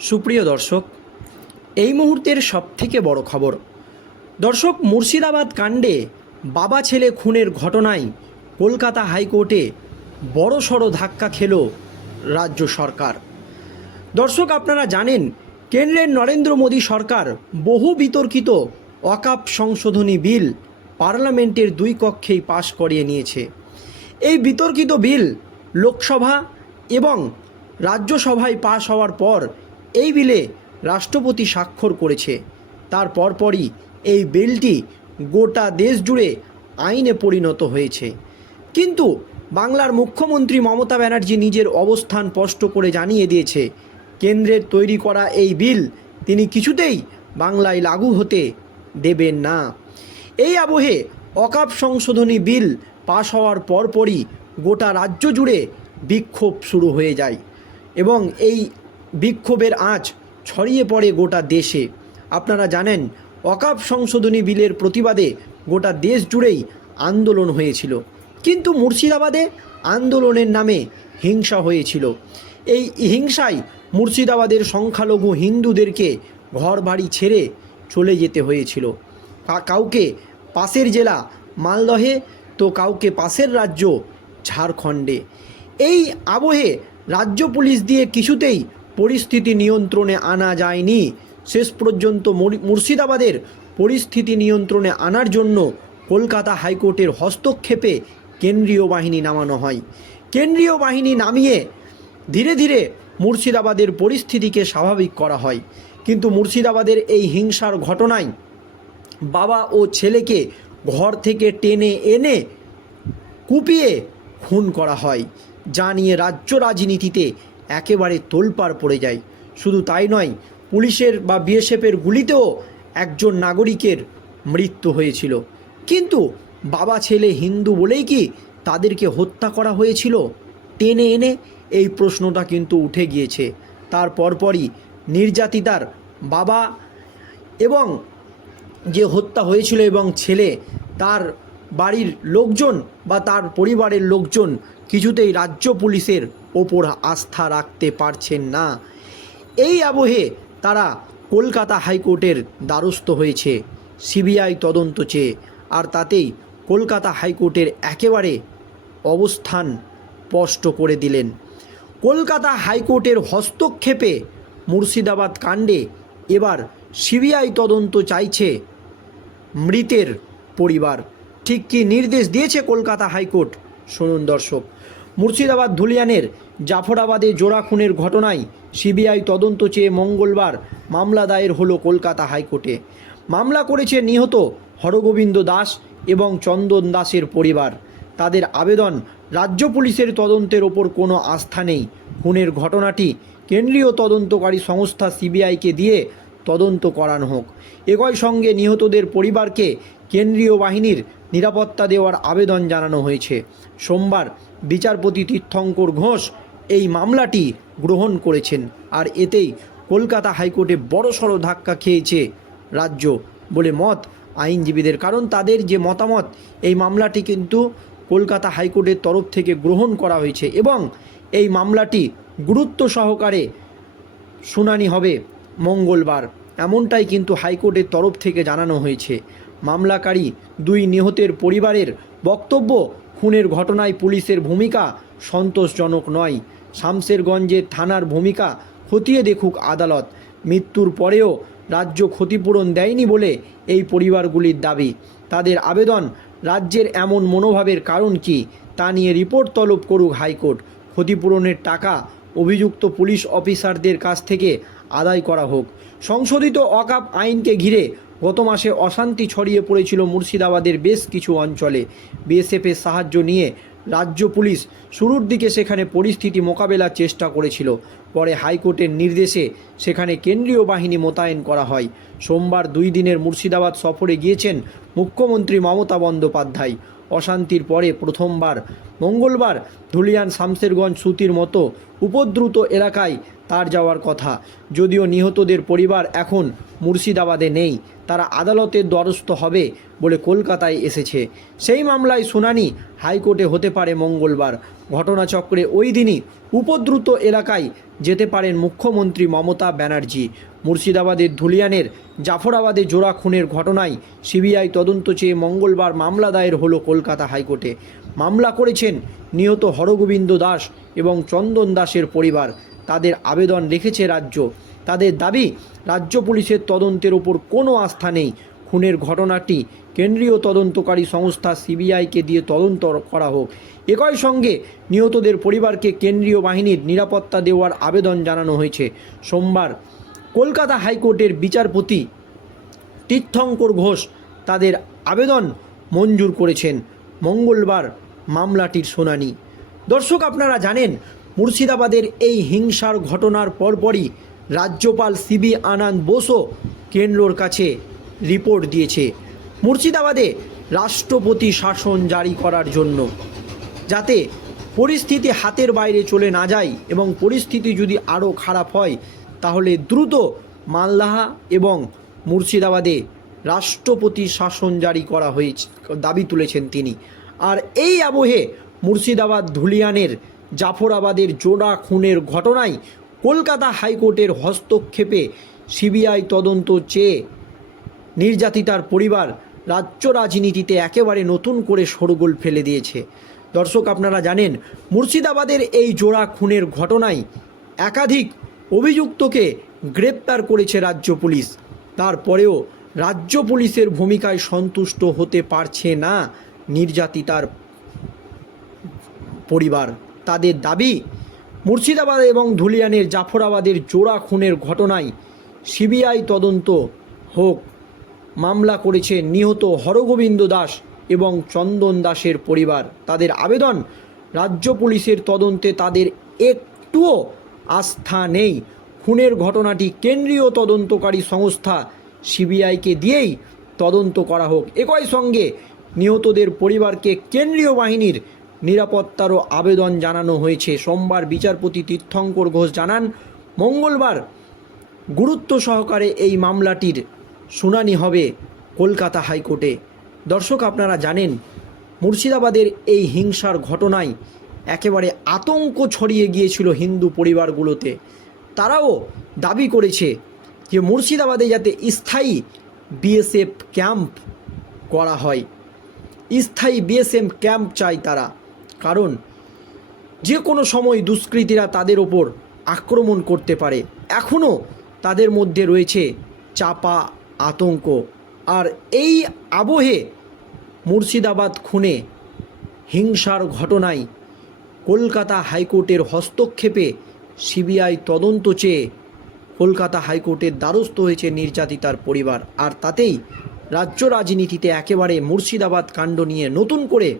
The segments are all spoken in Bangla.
সুপ্রিয় দর্শক, এই মুহূর্তের সবথেকে বড় খবর, দর্শক মুর্শিদাবাদ কাণ্ডে বাবা ছেলে খুনের ঘটনায় কলকাতা হাইকোর্টে বড়সড় ধাক্কা খেল রাজ্য সরকার। দর্শক, আপনারা জানেন, কেন্দ্রের নরেন্দ্র মোদী সরকার বহু বিতর্কিত ওয়াকাপ সংশোধনী বিল পার্লামেন্টের দুই কক্ষেই পাশ করিয়ে নিয়েছে। এই বিতর্কিত বিল লোকসভা এবং রাজ্যসভায় পাশ হওয়ার পর এই বিলে রাষ্ট্রপতি স্বাক্ষর করেছে। তার পরপরই এই বিলটি গোটা দেশ জুড়ে আইনে পরিণত হয়েছে। কিন্তু বাংলার মুখ্যমন্ত্রী মমতা ব্যানার্জি নিজের অবস্থান স্পষ্ট করে জানিয়ে দিয়েছে। কেন্দ্রের তৈরি করা এই বিল তিনি কিছুতেই বাংলায় লাগু হতে দেবেন না। এই আবহে অকাপ সংশোধনী বিল পাশ হওয়ার পরপরই গোটা রাজ্য জুড়ে বিক্ষোভ শুরু হয়ে যায় এবং এই বিক্ষোভের আঁচ ছড়িয়ে পড়ে গোটা দেশে। আপনারা জানেন, অকাপ সংশোধনী বিলের প্রতিবাদে গোটা দেশ জুড়েই আন্দোলন হয়েছিল। কিন্তু মুর্শিদাবাদে আন্দোলনের নামে হিংসা হয়েছিল। এই হিংসায় মুর্শিদাবাদের সংখ্যালঘু হিন্দুদেরকে ঘর বাড়ি ছেড়ে চলে যেতে হয়েছিল। কাউকে পাশের জেলা মালদহে, তো কাউকে পাশের রাজ্য ঝাড়খণ্ডে। এই আবহে রাজ্য পুলিশ দিয়ে কিছুতেই পরিস্থিতি নিয়ন্ত্রণে আনা যায়নি। শেষ পর্যন্ত মুর্শিদাবাদের পরিস্থিতি নিয়ন্ত্রণে আনার জন্য কলকাতা হাইকোর্টের হস্তক্ষেপে কেন্দ্রীয় বাহিনী নামানো হয়। কেন্দ্রীয় বাহিনী নামিয়ে ধীরে ধীরে মুর্শিদাবাদের পরিস্থিতিকে স্বাভাবিক করা হয়। কিন্তু মুর্শিদাবাদের এই হিংসার ঘটনায় বাবা ও ছেলেকে ঘর থেকে টেনে এনে কুপিয়ে খুন করা হয়। যা নিয়ে রাজ্য রাজনীতিতে একেবারে তোলপাড় পড়ে যায়। শুধু তাই নয়, পুলিশের বা বিএসএফের গুলিতেও একজন নাগরিকের মৃত্যু হয়েছিল। কিন্তু বাবা ছেলে হিন্দু বলেই কি তাদেরকে হত্যা করা হয়েছিল? টেনে এনে এই প্রশ্নটা কিন্তু উঠে গিয়েছে। তার পরপরই নির্যাতিতার বাবা এবং যে হত্যা হয়েছিল এবং ছেলে, তার বাড়ির লোকজন বা তার পরিবারের লোকজন কিছুতেই রাজ্য পুলিশের ওপর আস্থা রাখতে পারছেন না। এই আবহে তারা কলকাতা হাইকোর্টের দ্বারস্থ হয়েছে। সিবিআই তদন্ত চেয়ে, আর তাতেই কলকাতা হাইকোর্টের একেবারে অবস্থান স্পষ্ট করে দিলেন। কলকাতা হাইকোর্টের হস্তক্ষেপে মুর্শিদাবাদ কাণ্ডে এবার সিবিআই তদন্ত চাইছে মৃতের পরিবার। ঠিক কী নির্দেশ দিয়েছে কলকাতা হাইকোর্ট? শুনুন দর্শক, মুর্শিদাবাদ ধুলিয়ানের জাফরাবাদে জোড়া খুনের ঘটনায় সিবিআই তদন্ত চেয়ে মঙ্গলবার মামলা দায়ের হলো কলকাতা হাইকোর্টে। মামলা করেছে নিহত হরগোবিন্দ দাস এবং চন্দন দাসের পরিবার। তাদের আবেদন রাজ্য পুলিশের তদন্তের ওপর কোনো আস্থা নেই। খুনের ঘটনাটি কেন্দ্রীয় তদন্তকারী সংস্থা সিবিআইকে দিয়ে তদন্ত করানো হোক। একই সঙ্গে নিহতদের পরিবারকে কেন্দ্রীয় বাহিনীর নিরাপত্তা দেওয়ার আবেদন জানানো হয়েছে। সোমবার বিচারপতি তীর্থঙ্কর ঘোষ এই মামলাটি গ্রহণ করেছেন। আর এতেই কলকাতা হাইকোর্টে বড়সড় ধাক্কা খেয়েছে রাজ্য বলে মত আইনজীবীদের। কারণ তাদের যে মতামত, এই মামলাটি কিন্তু কলকাতা হাইকোর্টের তরফ থেকে গ্রহণ করা হয়েছে এবং এই মামলাটি গুরুত্ব সহকারে শুনানি হবে মঙ্গলবার। এমনটাই কিন্তু হাইকোর্টের তরফ থেকে জানানো হয়েছে। মামলাকারী দুই নিহতের পরিবারের বক্তব্য, খুনের ঘটনায় পুলিশের ভূমিকা সন্তোষজনক নয়। শামসেরগঞ্জের থানার ভূমিকা খতিয়ে দেখুক আদালত। মৃত্যুর পরেও রাজ্য ক্ষতিপূরণ দেয়নি বলে এই পরিবারগুলির দাবি। তাদের আবেদন, রাজ্যের এমন মনোভাবের কারণ কি তা নিয়ে রিপোর্ট তলব করুক হাইকোর্ট। ক্ষতিপূরণের টাকা অভিযুক্ত পুলিশ অফিসারদের কাছ থেকে আদায় করা হোক। সংশোধিত অকাপ আইনকে ঘিরে গত মাসে অশান্তি ছড়িয়ে পড়েছিল মুর্শিদাবাদের বেশ কিছু অঞ্চলে। বিএসএফের সাহায্য নিয়ে রাজ্য পুলিশ শুরুর দিকে সেখানে পরিস্থিতি মোকাবেলার চেষ্টা করেছিল। পরে হাইকোর্টের নির্দেশে সেখানে কেন্দ্রীয় বাহিনী মোতায়েন করা হয়। সোমবার দুই দিনের মুর্শিদাবাদ সফরে গিয়েছেন মুখ্যমন্ত্রী মমতা বন্দ্যোপাধ্যায়। অশান্তির পরে প্রথমবার, মঙ্গলবার ধুলিয়ান শামসেরগঞ্জ সুতির মতো উপদ্রুত এলাকায় তার যাওয়ার কথা। যদিও নিহতদের পরিবার এখন মুর্শিদাবাদে নেই, তারা আদালতের দ্বারস্থ হবে বলে কলকাতায় এসেছে। সেই মামলায় শুনানি হাইকোর্টে হতে পারে মঙ্গলবার। ঘটনাচক্রে ওই দিনই উপদ্রুত এলাকায় যেতে পারেন মুখ্যমন্ত্রী মমতা ব্যানার্জি। মুর্শিদাবাদের ধুলিয়ানের জাফরাবাদে জোড়া খুনের ঘটনায় সিবিআই তদন্ত চেয়ে মঙ্গলবার মামলা দায়ের হলো কলকাতা হাইকোর্টে। মামলা করেছেন নিহত হরগোবিন্দ দাস এবং চন্দন দাসের পরিবার। তাদের আবেদন রেখেছে রাজ্য। তাদের দাবি, রাজ্য পুলিশের তদন্তের ওপর কোনো আস্থা নেই। খুনের ঘটনাটি কেন্দ্রীয় তদন্তকারী সংস্থা সিবিআইকে দিয়ে তদন্ত করা হোক। একই সঙ্গে নিহতদের পরিবারকে কেন্দ্রীয় বাহিনীর নিরাপত্তা দেওয়ার আবেদন জানানো হয়েছে। সোমবার কলকাতা হাইকোর্টের বিচারপতি তীর্থঙ্কর ঘোষ তাদের আবেদন মঞ্জুর করেছেন। মঙ্গলবার মামলাটির শুনানি। দর্শক, আপনারা জানেন, মুর্শিদাবাদের এই হিংসার ঘটনার পরপরই রাজ্যপাল সিবি আনন্দ বোসও কেন্দ্রর কাছে রিপোর্ট দিয়েছে। মুর্শিদাবাদে রাষ্ট্রপতি শাসন জারি করার জন্য। যাতে পরিস্থিতি হাতের বাইরে চলে না যায় এবং পরিস্থিতি যদি আরও খারাপ হয়, তাহলে দ্রুত মালদাহা এবং মুর্শিদাবাদে রাষ্ট্রপতি শাসন জারি করা হয়েছে, দাবি তুলেছেন তিনি। আর এই আবহে মুর্শিদাবাদ ধুলিয়ানের জাফরাবাদের জোড়া খুনের ঘটনায় কলকাতা হাইকোর্টের হস্তক্ষেপে সিবিআই তদন্ত চেয়ে নির্যাতিতার পরিবার রাজ্য রাজনীতিতে একেবারে নতুন করে শোরগোল ফেলে দিয়েছে। দর্শক, আপনারা জানেন, মুর্শিদাবাদের এই জোড়া খুনের ঘটনায় একাধিক অভিযুক্তকে গ্রেপ্তার করেছে রাজ্য পুলিশ। তারপরেও রাজ্য পুলিশের ভূমিকায় সন্তুষ্ট হতে পারছে না নির্যাতিতার পরিবার। তাদের দাবি, মুর্শিদাবাদ এবং ধুলিয়ানের জাফরাবাদের জোড়া খুনের ঘটনায় সিবিআই তদন্ত হোক। মামলা করেছে নিহত হরগোবিন্দ দাস এবং চন্দন দাসের পরিবার। তাদের আবেদন রাজ্য পুলিশের তদন্তে তাদের একটুও আস্থা নেই। খুনের ঘটনাটি কেন্দ্রীয় তদন্তকারী সংস্থা সিবিআইকে দিয়েই তদন্ত করা হোক। একই সঙ্গে নিহতদের পরিবারকে কেন্দ্রীয় বাহিনীর নিরাপত্তারও আবেদন জানানো হয়েছে। সোমবার বিচারপতি তীর্থঙ্কর ঘোষ জানান, মঙ্গলবার গুরুত্ব সহকারে এই মামলাটির শুনানি হবে কলকাতা হাইকোর্টে। দর্শক, আপনারা জানেন, মুর্শিদাবাদের এই হিংসার ঘটনায় একেবারে আতঙ্ক ছড়িয়ে গিয়েছিল হিন্দু পরিবারগুলোতে। তারাও দাবি করেছে যে মুর্শিদাবাদে যাতে স্থায়ী বিএসএফ ক্যাম্প করা হয়। স্থায়ী বিএসএফ ক্যাম্প চাই তারা। কারণ যে কোনো সময় দুষ্কৃতীরা তাদের ওপর আক্রমণ করতে পারে। এখনও তাদের মধ্যে রয়েছে চাপা আতঙ্ক। আর এই আবহে মুর্শিদাবাদ খুনে হিংসার ঘটনায় কলকাতা হাইকোর্টের হস্তক্ষেপে সিবিআই তদন্ত চেয়ে কলকাতা হাইকোর্টের দ্বারস্থ হয়েছে নির্যাতিতার পরিবার। আর তাতেই রাজ্য রাজনীতিতে একেবারে মুর্শিদাবাদ কাণ্ড নিয়ে নতুন করে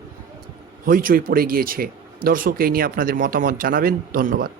হইচই পড়ে গিয়েছে। দর্শক, এই নিয়ে আপনাদের মতামত জানাবেন। ধন্যবাদ।